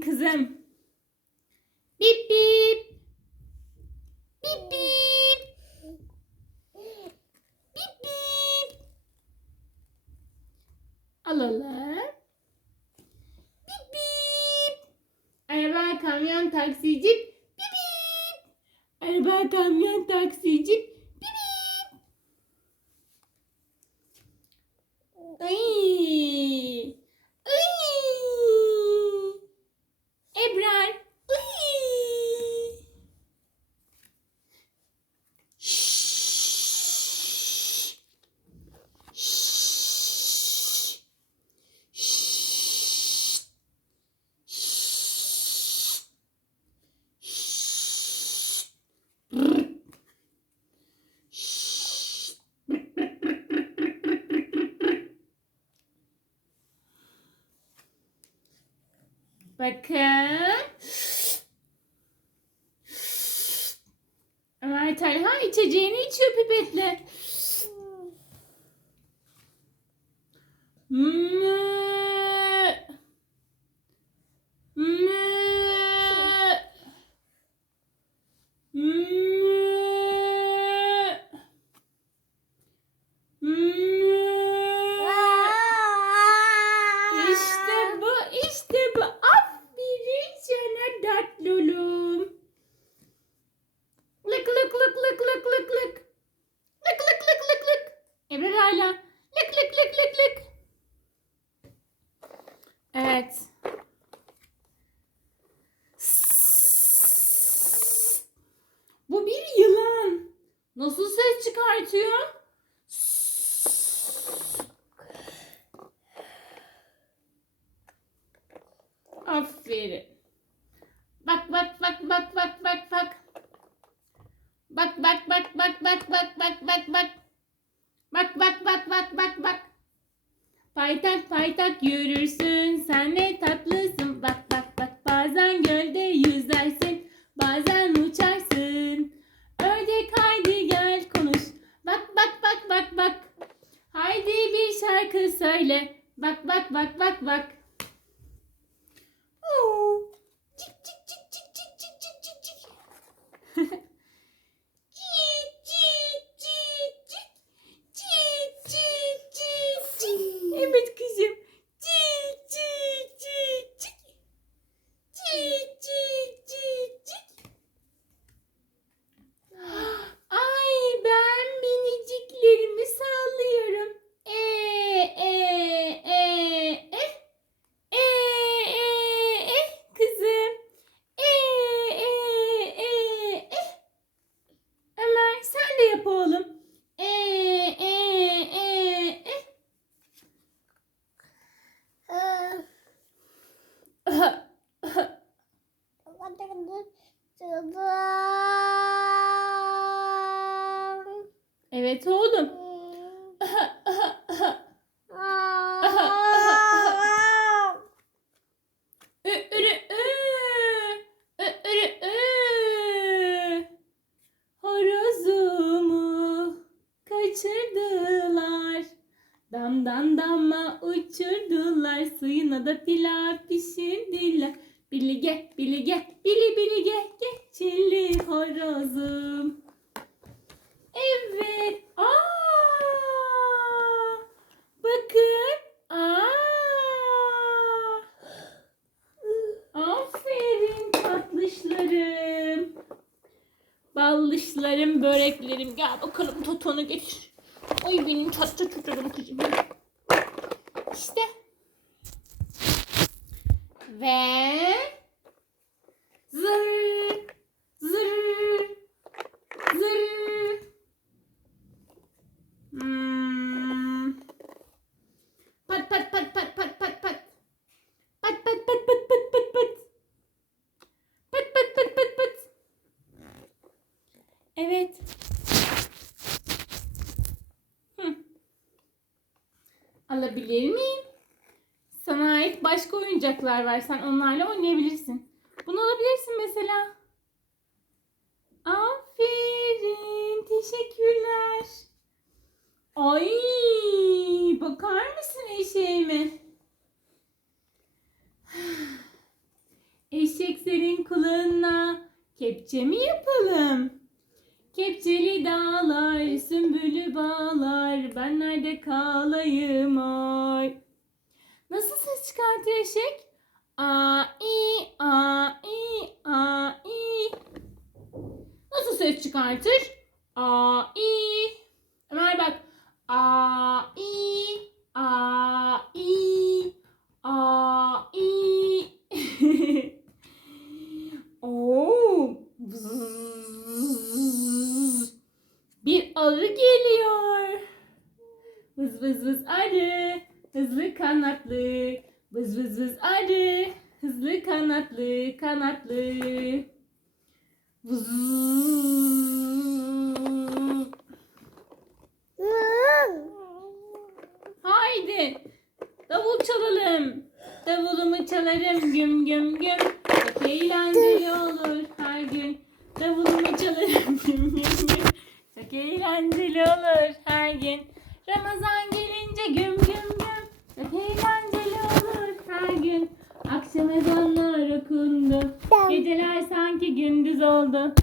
kızım. Bip bip. Bip bip. Bip bip. Alalım. Bip bip. Araba, kamyon, taksici. Bip bip. Araba, kamyon, taksici. Bakın. Ömer Talha içeceğini içiyor pipetle. Mü. Mü. Mü. Mü. İşte bu, işte bu. Aferin sana tatlılım. Lık lık lık lık lık lık lık. Lık lık lık lık lık. Ebrar hala. Lık lık lık lık lık. Evet. Bu bir yılan. Nasıl ses çıkartıyor? Aferin. Bak bak bak bak bak bak bak. Bak bak bak bak bak bak bak bak bak. Bak bak bak bak bak bak. Paytak paytak yürürsün sen ne tatlısın. Bak bak bak bazen gölde yüzersin. Evet oğlum. kaçırdılar. Damdan dama uçurdular. Suyuna da pilav pişirdiler. Bilge, bilge, bili bilge, geçili horozum. Evet. Aa! Bakın. Aa! Aferin tatlışlarım. Ballışlarım, böreklerim. Gel bakalım totonu getir. Ay benim tatlı çocuğum kızım. İşte. Ve Alabilir miyim? Sana ait başka oyuncaklar var. Sen onlarla oynayabilirsin. Bunu alabilirsin mesela. Aferin. Teşekkürler. Ay bakar mısın eşeğime? Eşek senin kulağına kepçe mi yapalım? Kepçeli dağlar, sümbülü bağlar, ben nerede kalayım oy? Nasıl ses çıkartıyor eşek? A, i, a, i, a, i. Nasıl ses çıkartır? A, i. Ömer bak. A, i, a, i, a, i. Oo. Bzzz. Bir arı geliyor. Vız vız arı. Hızlı kanatlı. Vız vız vız arı. Hızlı kanatlı kanatlı. Vız. Haydi. Davul çalalım. Davulumu çalarım güm güm güm. Çok eğlenceli olur her gün. Davulumu çalarım güm güm güm. Çok eğlenceli olur her gün. Ramazan gelince güm güm güm. Çok eğlenceli olur her gün. Akşam ezanlar okundu. Geceler sanki gündüz oldu.